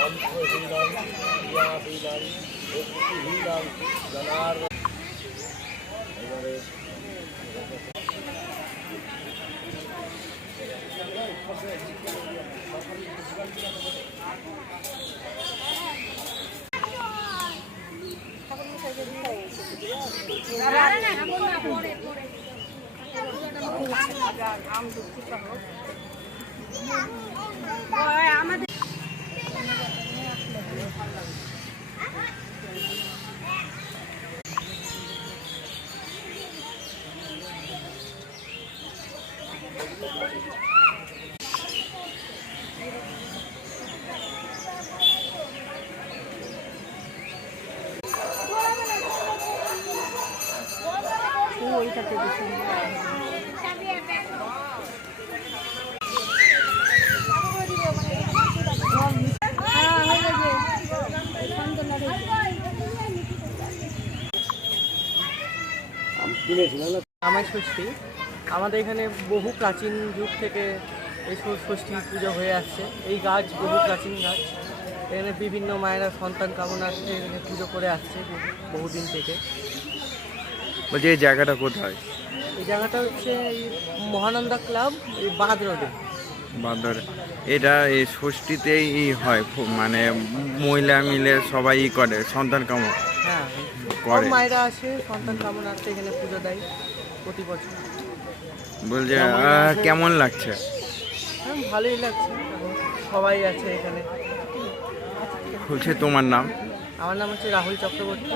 মন্ত্রহীনং ক্রিয়াহীনং ভক্তিহীনং জনার এবারে আমার ষষ্ঠী আমাদের এখানে বহু প্রাচীন যুগ থেকে এই ষষ্ঠী পুজো হয়ে আসছে। এই গাছ বহু প্রাচীন গাছ। এখানে বিভিন্ন মায়েরা সন্তান কামনার্থে এখানে পুজো করে আসছে বহু- বহুদিন থেকে। বলছি এই জায়গাটা কোথায়? এই জায়গাটা হচ্ছে এই মহানন্দা ক্লাব এই বাঁধ রোডে বাদর। এটা এই ষষ্ঠীতেই ই হয় মানে মহিলা মিলে সবাই ই করে সন্তান কাম হ্যাঁ। করে। মায়েরা আসে সন্তান কামনার্থে এখানে পুজো দেয় প্রতি বছর। বলছে কেমন লাগছে? হ্যাঁ ভালোই লাগছে। সবাই আছে এখানে। বলছে তোমার নাম? আমার নাম হচ্ছে রাহুল চক্রবর্তী।